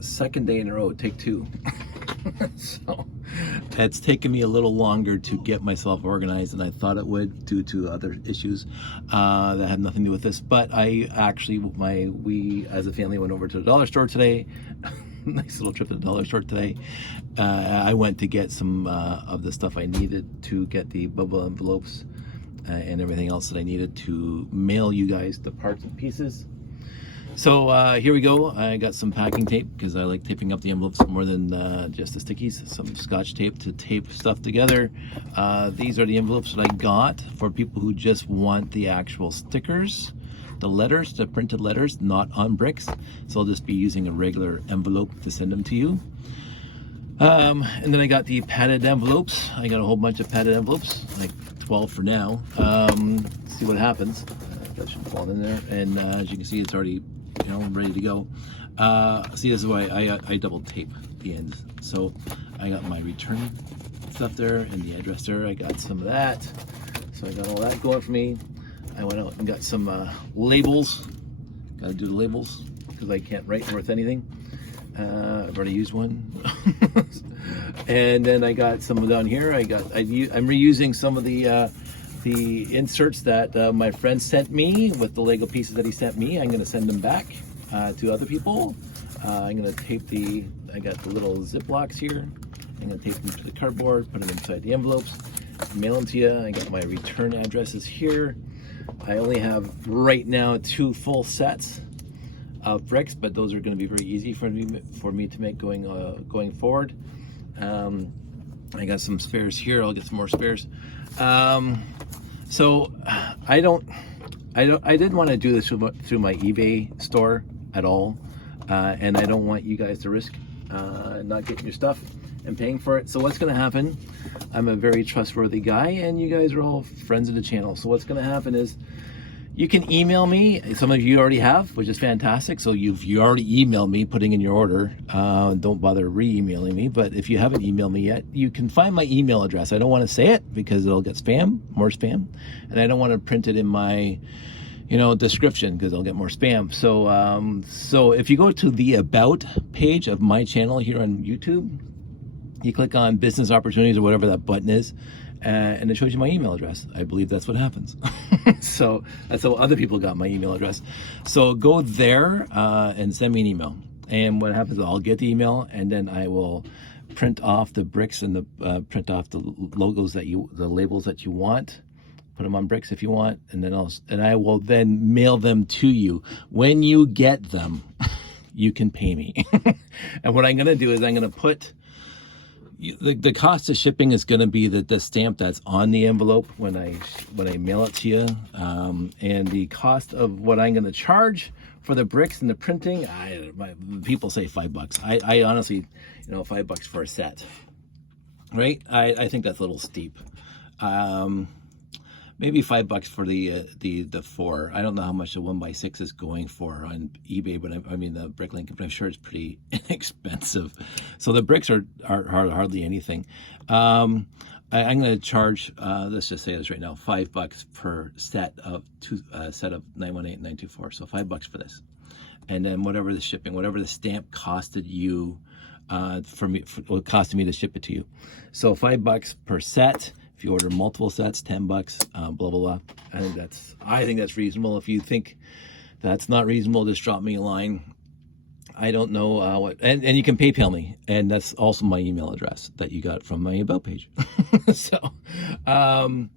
Second day in a row, take two. So it's taken me a little longer to get myself organized than I thought it would due to other issues that had nothing to do with this. But I actually, we as a family went over to the dollar store today. Nice little trip to the dollar store today. I went to get some of the stuff I needed to get the bubble envelopes and everything else that I needed to mail you guys the parts and pieces. So here we go. I got some packing tape because I like taping up the envelopes more than just the stickies. Some Scotch tape to tape stuff together. These are the envelopes that I got for people who just want the actual stickers, the letters, the printed letters, not on bricks. So I'll just be using a regular envelope to send them to you. And then I got the padded envelopes. I got a whole bunch of padded envelopes, like 12 for now. See what happens. That should fall in there. And as you can see, it's already, you know, ready to go. See, this is why I double tape the ends. So I got my return stuff there and the address there. I got some of that. So I got all that going for me. I went out and got some labels. Got to do the labels because I can't write worth anything. I've already used one. And then I got some down here. I'm reusing some of the inserts that my friend sent me with the Lego pieces that he sent me. I'm going to send them back to other people. I'm going to tape I got the little Ziplocs here. I'm going to tape them to the cardboard, put them inside the envelopes, mail them to you. I got my return addresses here. I only have right now 2 full sets of bricks, but those are going to be very easy for me to make going forward. I got some spares here. I'll get some more spares. So I didn't want to do this through my eBay store at all, and I don't want you guys to risk not getting your stuff and paying for it. So what's going to happen? I'm a very trustworthy guy, and you guys are all friends of the channel. So what's going to happen is you can email me. Some of you already have, which is fantastic. So you already emailed me putting in your order. Don't bother re-emailing me. But if you haven't emailed me yet, you can find my email address. I don't want to say it because it'll get more spam. And I don't want to print it in my, description because I'll get more spam. So if you go to the About page of my channel here on YouTube, you click on business opportunities or whatever that button is, and it shows you my email address. I believe that's what happens. So that's how other people got my email address. So go there and send me an email. And what happens is I'll get the email, and then I will print off the bricks and print off the logos the labels that you want. Put them on bricks if you want, and then I will then mail them to you. When you get them, you can pay me. And what I'm going to do is I'm going to put the cost of shipping is going to be the stamp that's on the envelope when I mail it to you, and the cost of what I'm going to charge for the bricks and the printing. People say $5. I honestly, $5 for a set, right? I think that's a little steep. Maybe $5 for the 4. I don't know how much the 1x6 is going for on eBay, but I mean the Bricklink, but I'm sure it's pretty inexpensive. So the bricks are hardly anything. I'm going to charge, let's just say this right now, $5 per set of 918 and 924. So $5 for this, and then whatever the shipping, whatever the stamp costed you, it costed me to ship it to you. So $5 per set. If you order multiple sets, $10, blah, blah, blah. I think that's reasonable. If you think that's not reasonable, just drop me a line. I don't know and you can PayPal me. And that's also my email address that you got from my About page. So I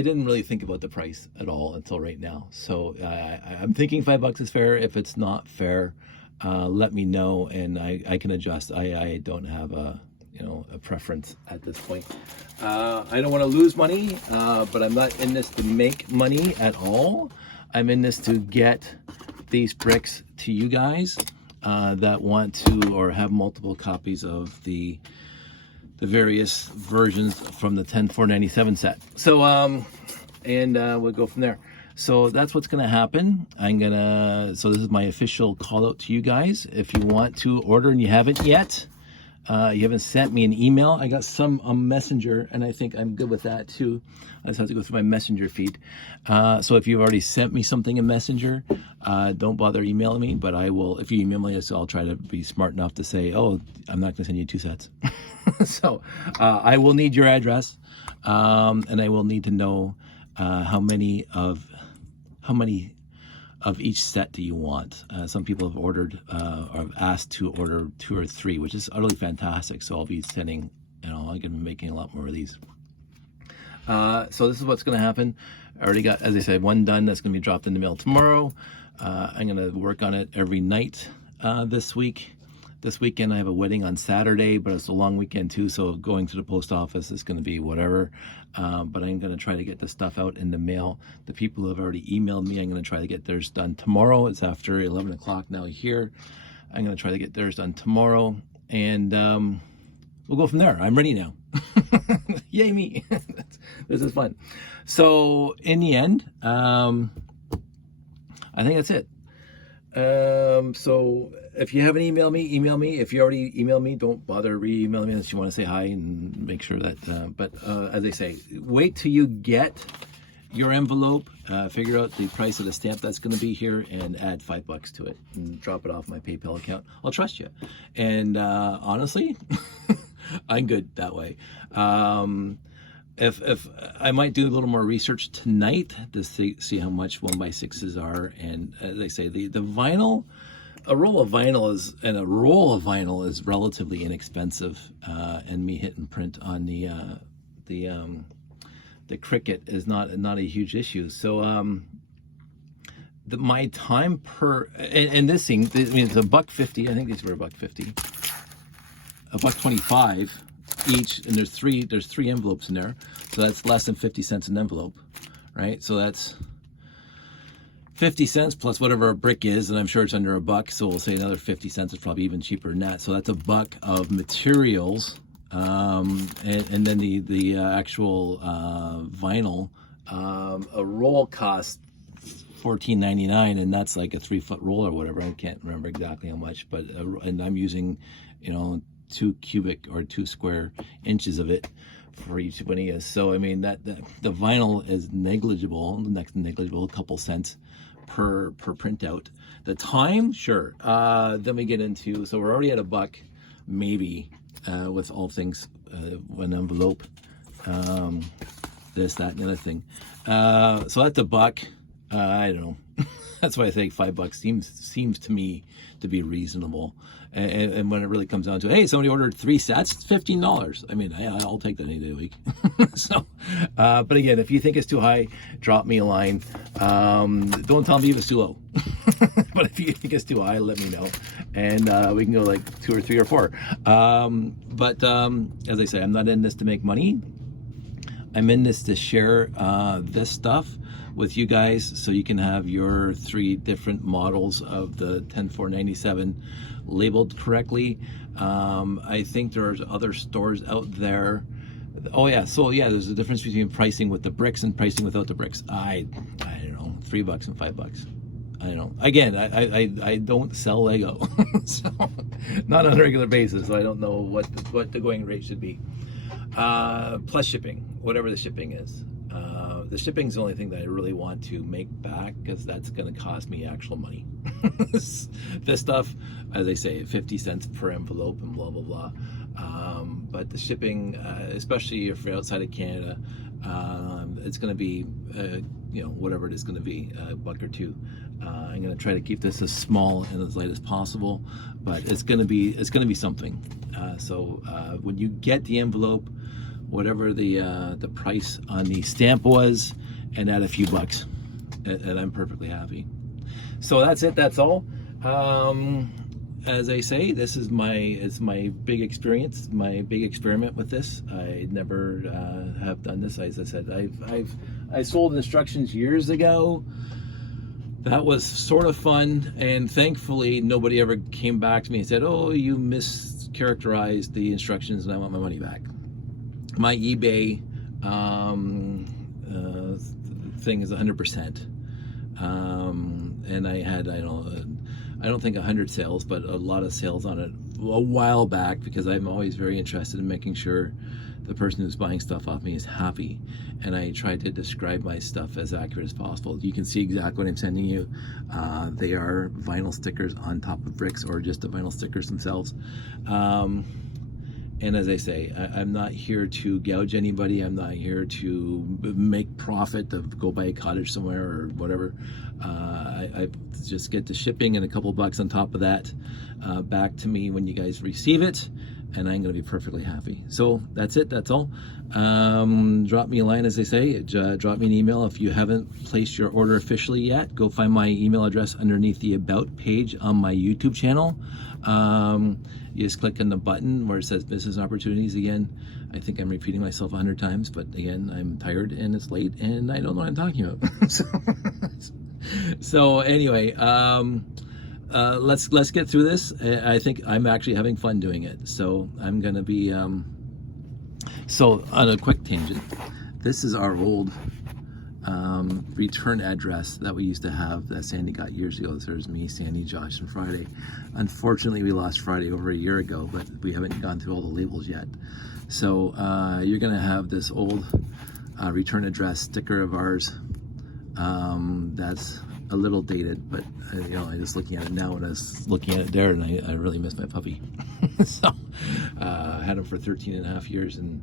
didn't really think about the price at all until right now. So I'm thinking $5 is fair. If it's not fair, let me know and I can adjust. I don't have a preference at this point. I don't want to lose money, but I'm not in this to make money at all. I'm in this to get these bricks to you guys that want to or have multiple copies of the various versions from the 10497 set. So we'll go from there. So that's what's going to happen. So this is my official call out to you guys. If you want to order and you haven't yet, You haven't sent me an email. I got some on Messenger, and I think I'm good with that too. I just have to go through my Messenger feed. So if you've already sent me something in Messenger, don't bother emailing me, but I will, if you email me, so I'll try to be smart enough to say, oh, I'm not going to send you 2 sets. So I will need your address, and I will need to know how many of each set do you want. Some people have ordered or have asked to order 2 or 3, which is utterly fantastic. So I'll be sending, I'm going to be making a lot more of these. So this is what's going to happen. I already got, as I said, 1 done. That's going to be dropped in the mail tomorrow. I'm going to work on it every night this week. This weekend I have a wedding on Saturday, but it's a long weekend too, so going to the post office is going to be whatever. But I'm going to try to get the stuff out in the mail. The people who have already emailed me, I'm going to try to get theirs done tomorrow. It's after 11 o'clock now here. I'm going to try to get theirs done tomorrow, and we'll go from there. I'm ready now. Yay me. This is fun. So in the end, I think that's it. So if you haven't emailed me, email me. If you already emailed me, don't bother re-emailing me unless you want to say hi and make sure that, but as I say, wait till you get your envelope, figure out the price of the stamp that's going to be here, and add $5 to it and drop it off my PayPal account. I'll trust you. And honestly, I'm good that way. If I might do a little more research tonight to see how much 1x6s are, and as I say, the vinyl, a roll of vinyl is relatively inexpensive, and me hitting print on the Cricut is not a huge issue. So my time per and this thing, I mean, it's $1.50. I think these were $1.50, $1.25 each, and there's three envelopes in there, so that's less than 50 cents an envelope, right? So that's 50 cents plus whatever a brick is, and I'm sure it's under $1, so we'll say another 50 cents is probably even cheaper than that. So that's $1 of materials, and then the actual vinyl, a roll costs $14.99, and that's like a 3-foot roll or whatever. I can't remember exactly how much, but and I'm using, 2 cubic or 2 square inches of it for each one is. So I mean that the vinyl is negligible, next to negligible, a couple cents per printout. The time, sure. Then we get into, so we're already at $1 maybe, with all things, one envelope, this, that, and the other thing. So that's $1. I don't know. That's why I think $5 seems to me to be reasonable. And when it really comes down to, hey, somebody ordered 3 sets, it's $15. I mean, I'll take that any day of the week. So, but again, if you think it's too high, drop me a line. Don't tell me if it's too low. But if you think it's too high, let me know. And we can go like 2 or 3 or 4. But as I say, I'm not in this to make money. I'm in this to share this stuff with you guys, so you can have your 3 different models of the 10497 labeled correctly. I think there's other stores out there. Oh yeah, so yeah, there's a difference between pricing with the bricks and pricing without the bricks. I don't know, $3 and $5. I don't know. Again, I don't sell Lego, so not on a regular basis. So I don't know what the going rate should be. Plus shipping, whatever the shipping is. The shipping is the only thing that I really want to make back, because that's going to cost me actual money. This stuff, as I say, 50 cents per envelope and blah, blah, blah. But the shipping, especially if you're outside of Canada, it's going to be, whatever it is going to be, $1 or $2. I'm going to try to keep this as small and as light as possible, but it's going to be something. So when you get the envelope, whatever the price on the stamp was, and add a few bucks, and I'm perfectly happy. So that's it. That's all. As I say, this is my big experience, my big experiment with this. I never have done this. As I said, I sold instructions years ago. That was sort of fun, and thankfully nobody ever came back to me and said, "Oh, you mischaracterized the instructions, and I want my money back." My eBay thing is 100%, and I had, I don't think 100 sales, but a lot of sales on it a while back, because I'm always very interested in making sure the person who's buying stuff off me is happy, and I try to describe my stuff as accurate as possible. You can see exactly what I'm sending you. They are vinyl stickers on top of bricks, or just the vinyl stickers themselves. And as I say, I'm not here to gouge anybody. I'm not here to make profit, to go buy a cottage somewhere or whatever. I just get the shipping and a couple bucks on top of that back to me when you guys receive it, and I'm going to be perfectly happy. So that's it. That's all. Drop me a line, as they say. Drop me an email. If you haven't placed your order officially yet, go find my email address underneath the About page on my YouTube channel. You just click on the button where it says business opportunities. Again, I think I'm repeating myself 100 times, but again, I'm tired and it's late and I don't know what I'm talking about. So anyway, let's get through this. I think I'm actually having fun doing it. So I'm gonna be so on a quick tangent, this is our old return address that we used to have that Sandy got years ago. There's me, Sandy, Josh, and Friday. Unfortunately, we lost Friday over a year ago, but we haven't gone through all the labels yet. So you're gonna have this old return address sticker of ours that's a little dated, but you know, I'm just looking at it now, and I was looking at it there, and I really miss my puppy. So I had him for 13.5 years, and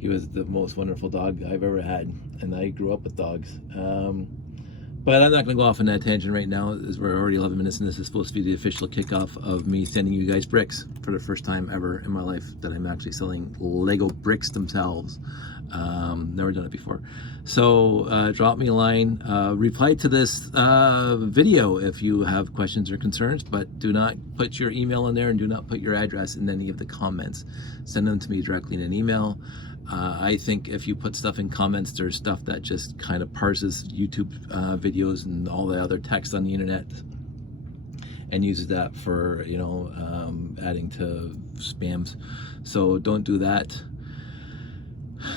he was the most wonderful dog I've ever had, and I grew up with dogs. But I'm not going to go off on that tangent right now, as we're already 11 minutes, and this is supposed to be the official kickoff of me sending you guys bricks for the first time ever in my life that I'm actually selling Lego bricks themselves. Never done it before. So drop me a line, reply to this video if you have questions or concerns, but do not put your email in there, and do not put your address in any of the comments. Send them to me directly in an email. I think if you put stuff in comments, there's stuff that just kind of parses YouTube videos and all the other text on the internet and uses that for, you know, adding to spams. So don't do that.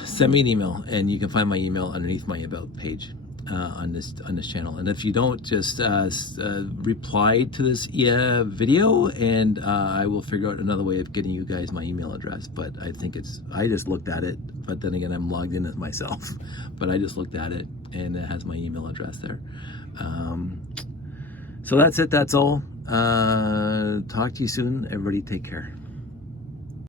Send me an email, and you can find my email underneath my About page on this channel. And if you don't, just reply to this video, and I will figure out another way of getting you guys my email address. But I think I just looked at it, but then again, I'm logged in as myself. But I just looked at it, and it has my email address there. So that's it. That's all. Talk to you soon. Everybody take care.